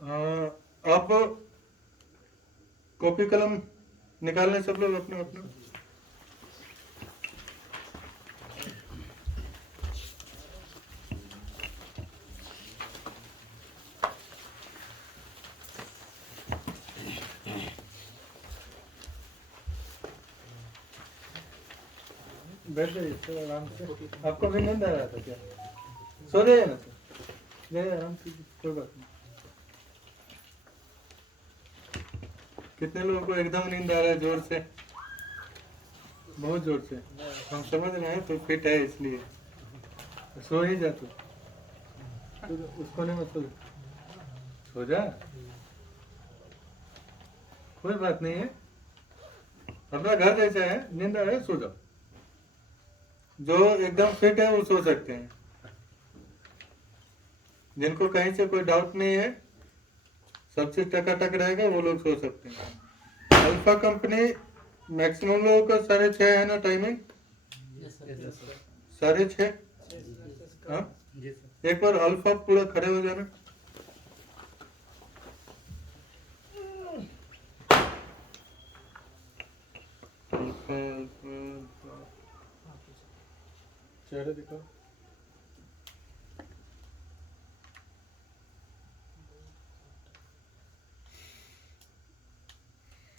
आप कॉपी कलम निकालने सब लोग अपना अपना। बैठ जाइए सर आराम से। आपको भी नींद आ रहा था क्या? सो जाइए ना सर, जाइए आराम से, कोई बात नहीं। कितने लोगों को एकदम नींद आ रहा है जोर से? बहुत जोर से। हम समझ रहे हैं तो फिट है इसलिए सो ही जा तू। उसको नहीं मत सो जा, कोई बात नहीं है, अपना घर जैसा है। नींद आ रहा है सो जाओ। जो एकदम फिट है वो सो सकते हैं, जिनको कहीं से कोई डाउट नहीं है, सब चीज टकाटक रहेगा, वो लोग सो सकते हैं। अल्फा कंपनी मैक्सिमम लोगों का 6:30 है ना टाइमिंग? 6:30। हाँ, एक बार अल्फा पूरा खड़े हो जाना। अल्फा अल्फा अल्फा, चेहरे दिखाओ।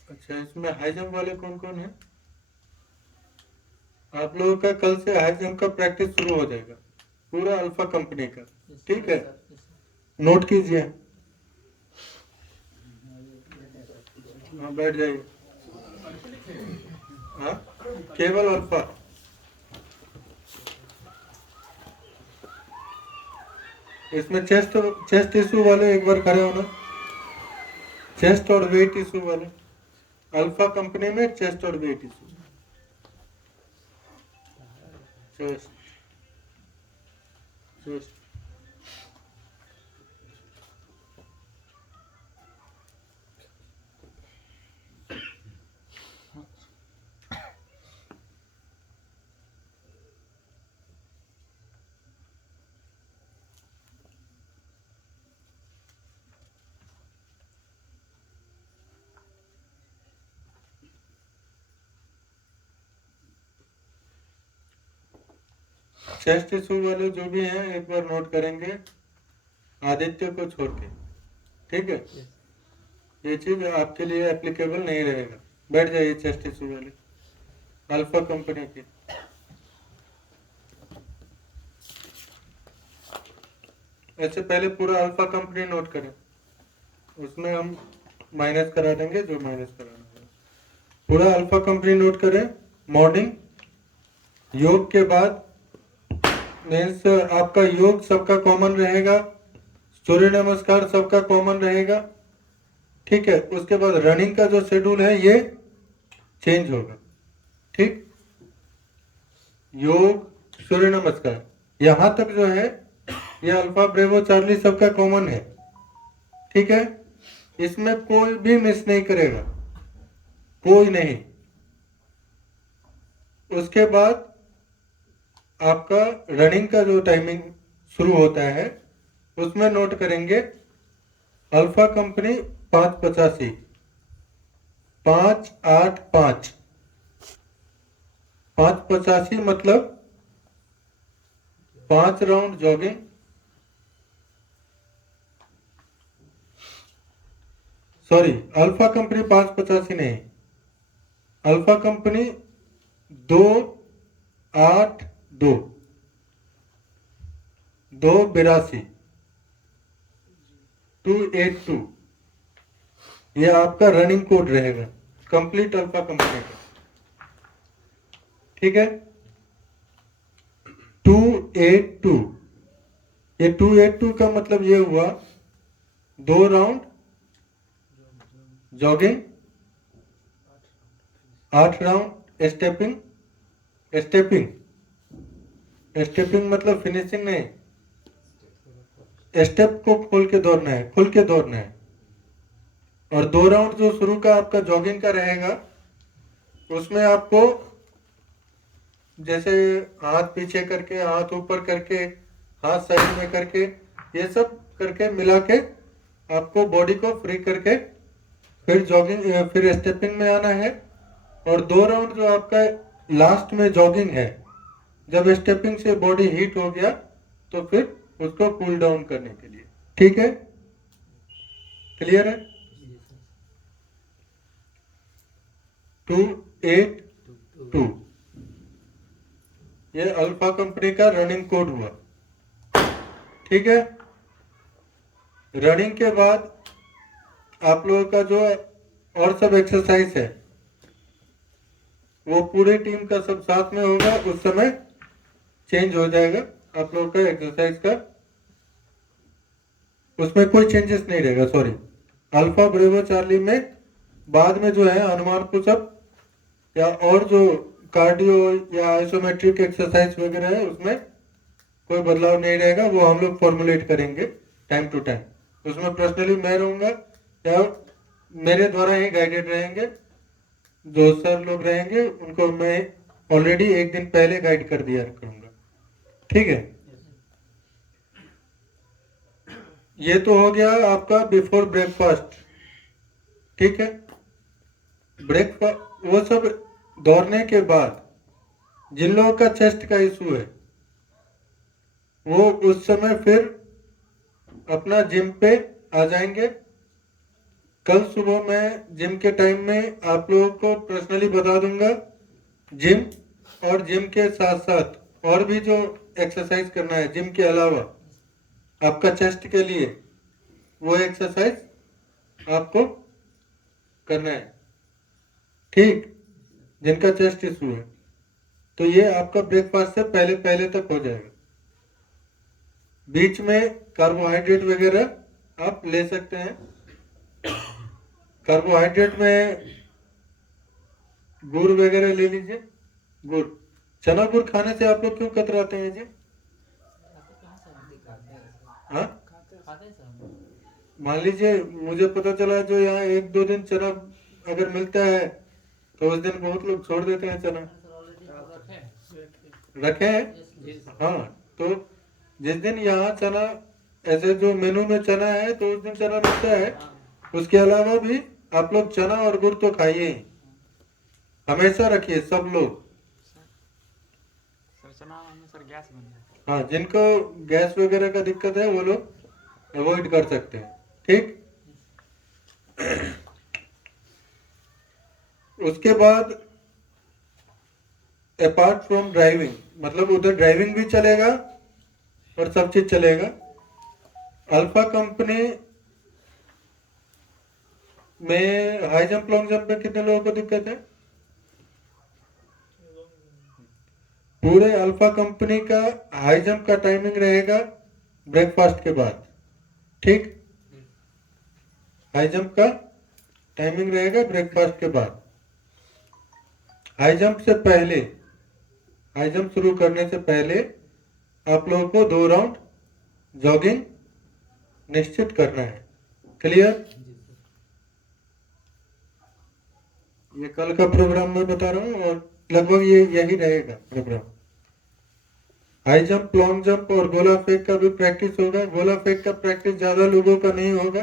अच्छा, इसमें हाई जंप वाले कौन कौन है? आप लोगों का कल से हाई जंप का प्रैक्टिस शुरू हो जाएगा, पूरा अल्फा कंपनी का। ठीक है, नोट कीजिए। हाँ, बैठ जाइए। हाँ, केवल अल्फा। इसमें चेस्ट चेस्ट इशू वाले एक बार खड़े होना, चेस्ट और वेट इशू वाले। अल्फा कंपनी में चेस्ट और weight issue. Chest chest chest issue वाले जो भी हैं एक बार नोट करेंगे, आदित्य को छोड़ के। ठीक है, ये चीज आपके लिए एप्लीकेबल नहीं रहेगा। बैठ जाइए चेस्ट इशू वाले, अल्फा कंपनी की। ऐसे पहले पूरा अल्फा कंपनी नोट करें, उसमें हम माइनस करा देंगे जो माइनस कराना है। पूरा अल्फा कंपनी नोट करें। मॉर्निंग योग के बाद मीन्स आपका योग सबका कॉमन रहेगा, सूर्य नमस्कार सबका कॉमन रहेगा। ठीक है, उसके बाद रनिंग का जो शेड्यूल है ये चेंज होगा। ठीक, योग सूर्य नमस्कार यहां तक जो है ये अल्फा ब्रेवो चार्ली सबका कॉमन है। ठीक है, इसमें कोई भी मिस नहीं करेगा, कोई नहीं। उसके बाद आपका रनिंग का जो टाइमिंग शुरू होता है उसमें नोट करेंगे अल्फा कंपनी 5:85, 5:8:5, 5:85 मतलब 5 round jogging, sorry alpha company 5:85 नहीं, अल्फा कंपनी 2:8:2, 2:82, 2:82, ये आपका रनिंग कोड रहेगा कंप्लीट अल्फा कंपनी का। ठीक है, 2:82, ये 2:82 का मतलब ये हुआ 2 round jogging, 8 round stepping. Stepping stepping मतलब फिनिशिंग नहीं, स्टेप को खोल के दौड़ना है, खुल के दौड़ना है। और 2 राउंड जो शुरू का आपका जॉगिंग का रहेगा उसमें आपको जैसे हाथ पीछे करके, हाथ ऊपर करके, हाथ साइड में करके, ये सब करके मिला के आपको बॉडी को फ्री करके फिर जॉगिंग फिर स्टेपिंग में आना है। और 2 राउंड जो आपका लास्ट में जॉगिंग है, जब स्टेपिंग से बॉडी हीट हो गया तो फिर उसको कूल डाउन करने के लिए। ठीक है, क्लियर है? 282 ये अल्फा कंपनी का रनिंग कोड हुआ। ठीक है, रनिंग के बाद आप लोगों का जो और सब एक्सरसाइज है वो पूरी टीम का सब साथ में होगा। उस समय चेंज हो जाएगा आप लोगों का एक्सरसाइज का, उसमें कोई चेंजेस नहीं रहेगा। सॉरी, अल्फा ब्रेवो चार्ली में बाद में जो है अनुमान पुशअप या और जो कार्डियो या आइसोमेट्रिक एक्सरसाइज वगैरह है उसमें कोई बदलाव नहीं रहेगा। वो हम लोग फॉर्मुलेट करेंगे टाइम टू टाइम। उसमें पर्सनली मैं रहूंगा या मेरे द्वारा ही गाइडेड रहेंगे। जो सर लोग रहेंगे उनको मैं ऑलरेडी एक दिन पहले गाइड कर दिया करूंगा। ठीक है, ये तो हो गया आपका बिफोर ब्रेकफास्ट। ठीक है, ब्रेकफास्ट वो सब दौड़ने के बाद जिन लोगों का चेस्ट का इशू है वो उस समय फिर अपना जिम पे आ जाएंगे। कल सुबह मैं जिम के टाइम में आप लोगों को पर्सनली बता दूंगा जिम और जिम के साथ साथ और भी जो एक्सरसाइज करना है जिम के अलावा आपका चेस्ट के लिए, वो एक्सरसाइज आपको करना है। ठीक, जिनका चेस्ट इशू है तो ये आपका ब्रेकफास्ट से पहले पहले तक हो जाएगा। बीच में कार्बोहाइड्रेट वगैरह आप ले सकते हैं। कार्बोहाइड्रेट में गुड़ वगैरह ले लीजिए। गुड़, चना गुड़ खाने से आप लोग क्यों कतराते हैं जी? हाँ, मान लीजिए मुझे पता चला जो यहाँ 1-2 दिन चना अगर मिलता है तो उस दिन बहुत लोग छोड़ देते हैं चना। रखे हैं? हाँ, तो जिस दिन यहाँ चना ऐसे जो मेनू में चना है तो उस दिन चना मिलता है। उसके अलावा भी आप लोग चना और गुड़ तो खाइए ही, हमेशा रखिए सब लोग। हाँ, जिनको गैस वगैरह का दिक्कत है वो लोग अवॉइड कर सकते हैं। ठीक, उसके बाद अपार्ट फ्रॉम ड्राइविंग, मतलब उधर ड्राइविंग भी चलेगा और सब चीज चलेगा। अल्फा कंपनी में हाई जंप लॉन्ग जंप में कितने लोगों को दिक्कत है? पूरे अल्फा कंपनी का हाई जंप का टाइमिंग रहेगा ब्रेकफास्ट के बाद। ठीक, हाई जंप का टाइमिंग रहेगा ब्रेकफास्ट के बाद। हाई जंप से पहले, हाई जंप शुरू करने से पहले आप लोगों को 2 राउंड जॉगिंग निश्चित करना है। क्लियर? ये कल का प्रोग्राम मैं बता रहा हूँ और लगभग ये यही रहेगा programme. High jump, long jump और गोला फेंक का भी प्रैक्टिस होगा। गोला फेंक का प्रैक्टिस ज्यादा लोगों का नहीं होगा,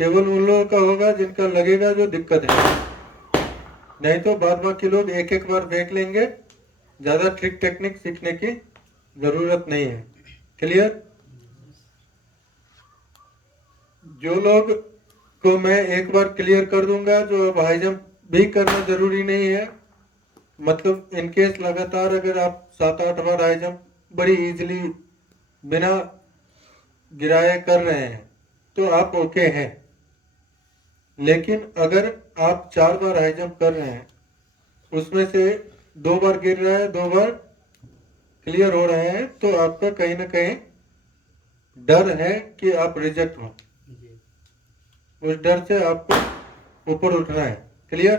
केवल उन लोगों का होगा जिनका लगेगा जो दिक्कत है। नहीं तो बाद बाकी लोग एक एक बार फेंक लेंगे, ज्यादा ट्रिक टेक्निक सीखने की जरूरत नहीं है। क्लियर? जो लोग को मैं एक बार क्लियर कर दूंगा जो अब हाई जंप भी करना जरूरी नहीं है, मतलब इनकेस लगातार अगर आप 7-8 बार हाई जंप बड़ी इजीली बिना गिराए कर रहे हैं तो आप ओके हैं। लेकिन अगर आप 4 बार हाई जंप कर रहे हैं, उसमें से 2 बार गिर रहा है, 2 बार क्लियर हो रहे हैं, तो आपका कहीं ना कहीं डर है कि आप रिजेक्ट हो। उस डर से आपको ऊपर उठना है। क्लियर?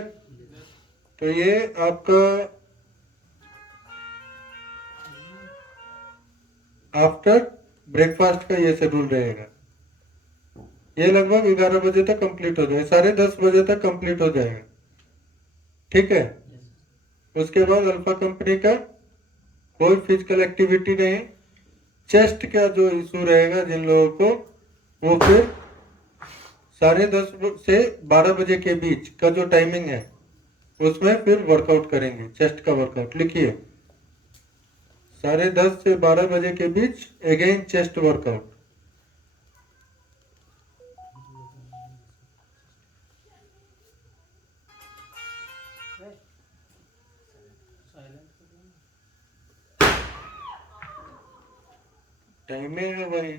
तो ये आपका आफ्टर ब्रेकफास्ट का ये शेड्यूल रहेगा। ये लगभग 11 बजे तक कंप्लीट हो जाएगा, 10:30 बजे तक कंप्लीट हो जाएगा। ठीक है? उसके बाद अल्फा कंपनी का कोई फिजिकल एक्टिविटी नहीं। चेस्ट का जो इशू रहेगा जिन लोगों को, वो फिर 10:30 से 12 बजे के बीच का जो टाइमिंग है उसमें फिर वर्कआउट करेंगे, चेस्ट का वर्कआउट। लिखिए 10:30 से 12 बजे के बीच अगेन चेस्ट वर्कआउट। टाइमिंग है भाई।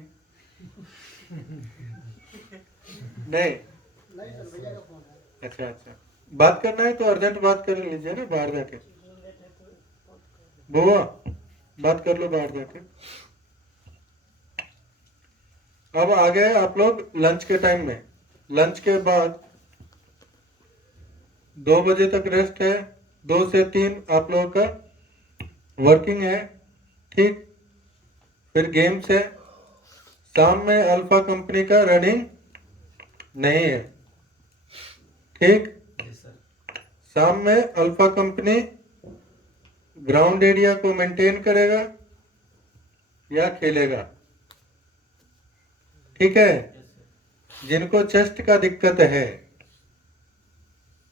नहीं अच्छा अच्छा, बात करना है तो अर्जेंट बात कर लीजिए ना बाहर जाके। बुआ बात कर लो बाहर जाके। अब आ गए आप लोग लंच के टाइम में। लंच के बाद 2 बजे तक रेस्ट है, 2 से 3 आप लोगों का वर्किंग है, ठीक। फिर गेम्स है। शाम में अल्फा कंपनी का रनिंग नहीं है, ठीक। शाम में अल्फा कंपनी ग्राउंड एरिया को मेंटेन करेगा या खेलेगा, ठीक है। जिनको चेस्ट का दिक्कत है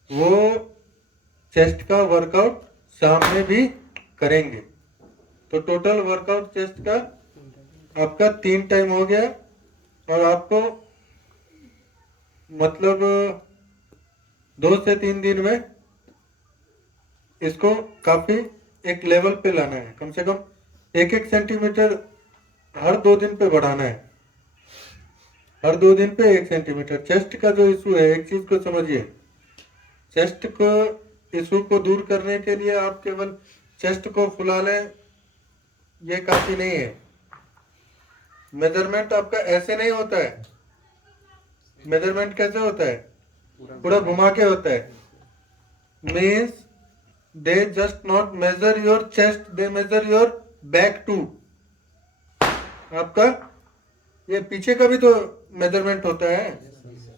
वो चेस्ट का वर्कआउट शाम में भी करेंगे। तो टोटल वर्कआउट चेस्ट का आपका 3 टाइम हो गया। और आपको मतलब 2 से 3 दिन में इसको काफी एक लेवल पे लाना है, कम से कम 1-1 सेंटीमीटर हर 2 दिन पे बढ़ाना है। हर 2 दिन पे 1 सेंटीमीटर। चेस्ट का जो इशू है, एक चीज को समझिए, चेस्ट को इशू को दूर करने के लिए आप केवल चेस्ट को फुला लें ये काफी नहीं है। मेजरमेंट आपका ऐसे नहीं होता है। मेजरमेंट कैसे होता है? पूरा घुमा के होता है। Means they just not measure your chest, they measure your back too. आपका ये पीछे का भी तो मेजरमेंट होता है।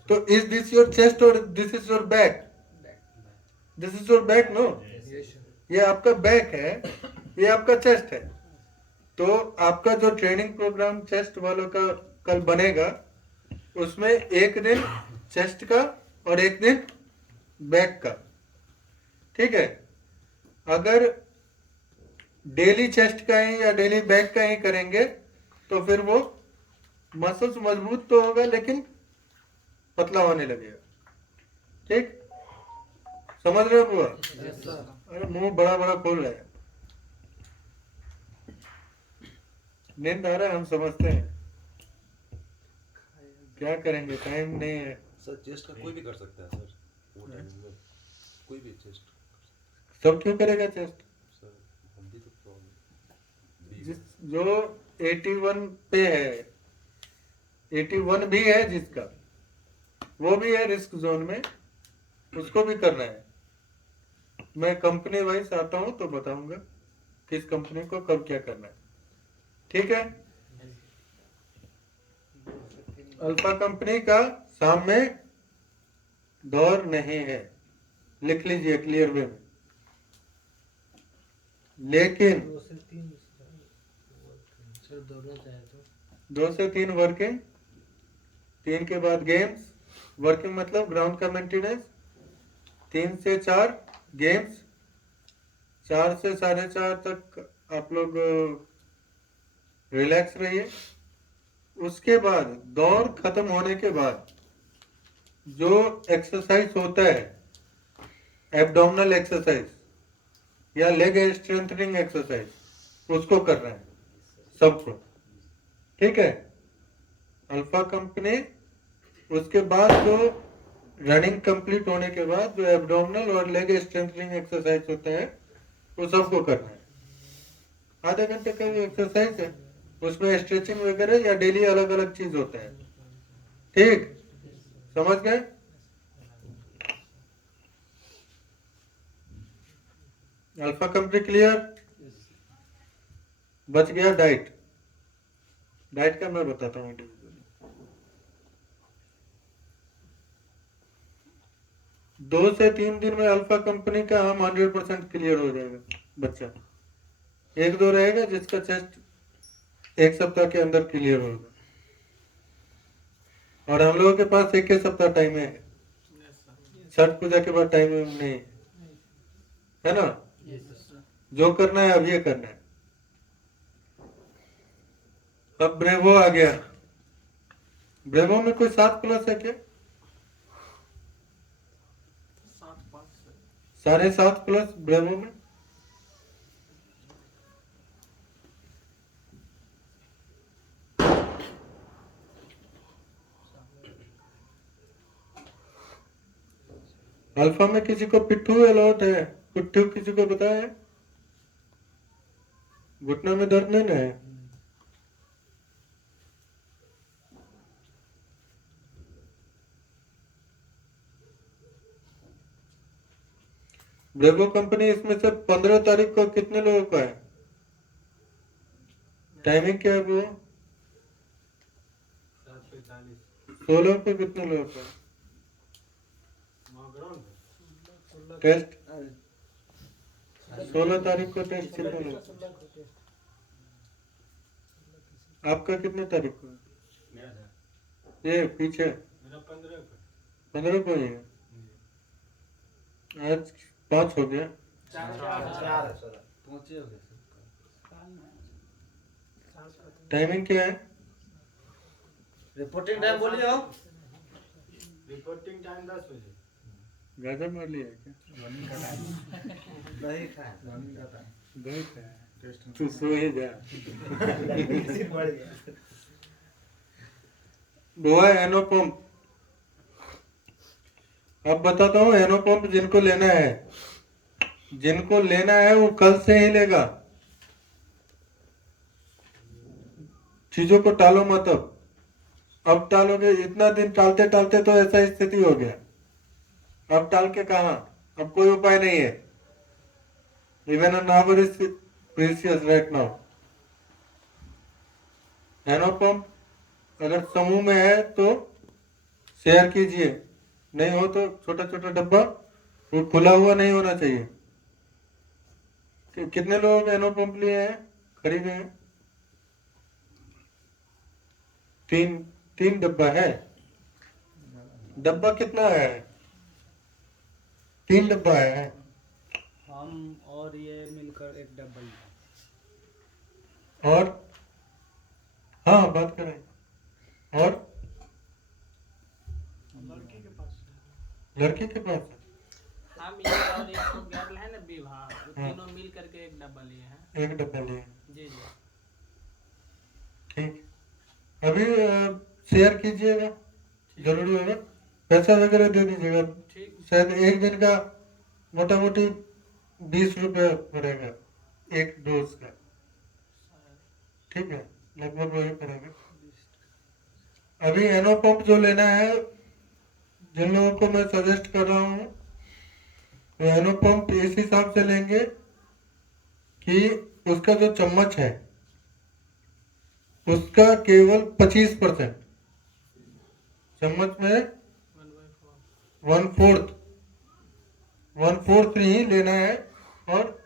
तो इज दिस योर चेस्ट और this is your back? This is your back, no? ये आपका बैक है, ये आपका चेस्ट है। तो आपका जो ट्रेनिंग प्रोग्राम चेस्ट वालों का कल बनेगा उसमें एक दिन चेस्ट का और एक दिन बैक का, ठीक है। अगर डेली चेस्ट का ही या डेली बैक का ही करेंगे तो फिर वो मसल्स मजबूत तो होगा लेकिन पतला होने लगेगा, ठीक। समझ रहे हो बुआ? अरे मुंह बड़ा बड़ा खोल रहे हैं। नींद आ रहा है, हम समझते हैं, क्या करेंगे, टाइम नहीं है। सर चेस्ट का कोई भी कर सकता है सर, वो टाइमिंग में कोई भी चेस्ट। सब क्यों करेगा चेस्ट? सर हम भी तो प्रॉब्लम जो 81 पे है, 81 भी है जिसका, वो भी है रिस्क जोन में, उसको भी करना है। मैं कंपनी वाइज आता हूं तो बताऊंगा किस कंपनी को कब क्या करना है, ठीक है। अल्फा कंपनी का शाम में दौर नहीं है, लिख लीजिए क्लियर वे में। लेकिन 2 से 3 वर्किंग, 3 के बाद गेम्स। वर्किंग मतलब ग्राउंड का मेंटेनेंस। 3 से 4 गेम्स, 4 से 4:30 तक आप लोग रिलैक्स रहिए। उसके बाद दौड़ खत्म होने के बाद जो एक्सरसाइज होता है, एब्डोमिनल एक्सरसाइज या लेग स्ट्रेंथनिंग एक्सरसाइज, उसको करना है सबको, ठीक है। अल्फा कंपनी उसके बाद जो रनिंग कंप्लीट होने के बाद जो एब्डोमिनल और लेग स्ट्रेंथनिंग एक्सरसाइज होता है वो सबको करना है। आधे घंटे का एक्सरसाइज है, उसमें स्ट्रेचिंग वगैरह या डेली अलग अलग चीज होता है, ठीक। समझ गए? Alpha company clear? बच गया डाइट। डाइट का मैं बताता हूँ। 2 से 3 दिन में अल्फा कंपनी का हम 100% क्लियर हो जाएगा बच्चा। 1-2 रहेगा जिसका चेस्ट 1 सप्ताह के अंदर क्लियर होगा। और हम लोगों के पास एक ही सप्ताह टाइम है, छठ पूजा के बाद टाइम नहीं है ना। जो करना है अभी ये करना है। अब ब्रेवो आ गया। ब्रेवो में कोई 7 प्लस है क्या? 7.5 प्लस ब्रेवो में। अल्फा में किसी को पिट्ठू अलॉट है? पिट्ठू किसी को पता है? घुटना में दर्द नहीं ना है? ब्रेवो कंपनी इसमें से 15 तारीख को कितने लोगों का है? टाइमिंग क्या है वो? 16 को कितने लोगों का है? टेस्ट 16 तारीख को टेस्ट कितने लोगों का? आपका कितने तारीख को है? ये पीछे 15 को ही है। आज 5 हो गया। टाइमिंग क्या है? रिपोर्टिंग टाइम बोलिए हो। रिपोर्टिंग टाइम 10 बजे। गाजर मार लिया है क्या? दही खाए। दही खाया? तू सो ही जा। वो है एनोपम्प। अब बताता हूँ एनोपम्प जिनको लेना है वो कल से ही लेगा। चीजों को टालो मत। अब टालोगे, इतना दिन टालते टालते तो ऐसा स्थिति हो गया। अब टाल के कहा, अब कोई उपाय नहीं है। Even an hour is precious right now। एनोपम्प अगर समूह में है तो शेयर कीजिए, नहीं हो तो छोटा छोटा डब्बा, वो खुला हुआ नहीं होना चाहिए। कितने लोग एनोपम्प लिए हैं, खरीदे हैं? 3 डब्बा है। डब्बा कितना है? 3 डब्बा है। हम और ये मिलकर एक डबल। और हाँ बात करें। और लड़की के पास लड़की के पास है? हम ये और एक तो गर्ल है ना विवाह, वो हाँ। तीनों मिल करके एक डब्बा लिए हैं। एक डब्बा लिए। जी जी। ठीक, अभी शेयर कीजिएगा, जरूरी होगा। पैसा वगैरह दे दीजिएगा। ठीक। शायद एक दिन का मोटा मोटी 20 रुपये पड़ेगा एक डोज का। ठीक है, लगभग वही पड़ेगा। अभी एनोपम्प जो लेना है, जिन लोगों को मैं सजेस्ट कर रहा हूँ, तो एनोपम्प इस हिसाब से लेंगे कि उसका जो चम्मच है उसका केवल 25%, चम्मच में 1/4 ही लेना है, और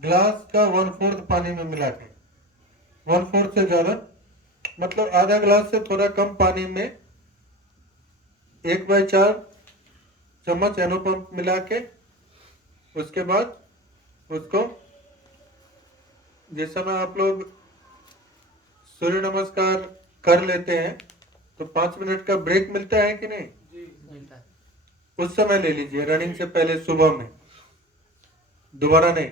ग्लास का 1/4 पानी में मिला के, 1/4 से ज्यादा मतलब आधा ग्लास से थोड़ा कम पानी में 1/4 चम्मच एनोपम्प मिला के, उसके बाद उसको, जिस समय आप लोग सूर्य नमस्कार कर लेते हैं तो 5 मिनट का ब्रेक मिलता है कि नहीं? उस समय ले लीजिए, रनिंग से पहले सुबह में, दोबारा नहीं।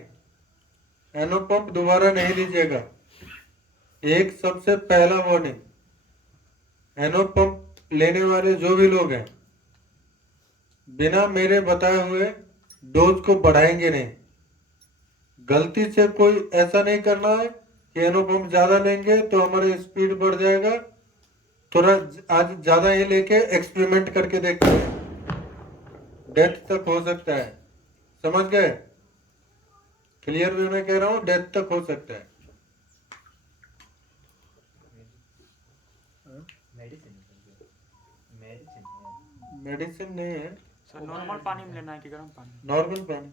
एनोपम्प दोबारा नहीं लीजिएगा। एक सबसे पहला वार्निंग, एनोपम्प लेने वाले जो भी लोग हैं, बिना मेरे बताए हुए डोज को बढ़ाएंगे नहीं। गलती से कोई ऐसा नहीं करना है कि एनोपम्प ज्यादा लेंगे तो हमारी स्पीड बढ़ जाएगा, थोड़ा आज ज्यादा ही लेके एक्सपेरिमेंट करके देखते हैं, डेथ तक हो सकता है। समझ गए? क्लियर वे में कह रहा हूँ, डेथ तक हो सकता है। मेडिसिन नहीं है सर, नॉर्मल पानी में लेना है कि गर्म पानी? नॉर्मल पानी।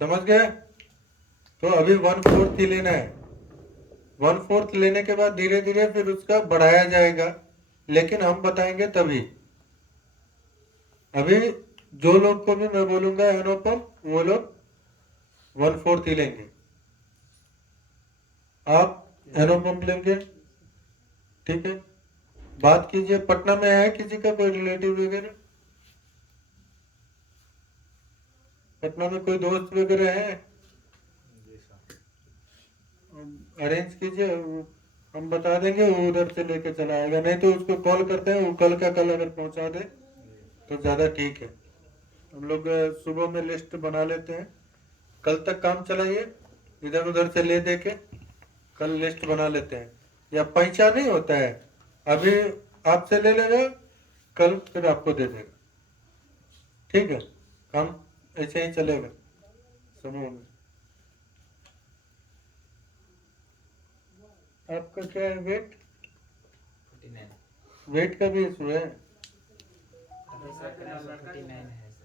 समझ गए? तो अभी 1/4 ही लेना है। 1/4 लेने के बाद धीरे धीरे फिर उसका बढ़ाया जाएगा, लेकिन हम बताएंगे तभी। अभी जो लोग को भी मैं बोलूंगा एनो पंप, वो लोग 1/4 ही लेंगे। आप एनो पंप लेंगे, ठीक है। बात कीजिए, पटना में है किसी का कोई रिलेटिव वगैरह? पटना में कोई दोस्त वगैरह है? अरेंज कीजिए, हम बता देंगे, वो उधर से लेके चला आएगा। नहीं तो उसको कॉल करते हैं, वो कल का कल अगर पहुंचा दे तो ज़्यादा ठीक है। हम लोग सुबह में लिस्ट बना लेते हैं, कल तक काम चलाइए, इधर उधर से ले दे के कल लिस्ट बना लेते हैं। या पैसा नहीं होता है, अभी आपसे ले लेगा, कल फिर आपको दे देगा, ठीक है। काम ऐसे ही चलेगा समूह में। आपका क्या है वेट? 49 वेट का भी इशू है? 49 है।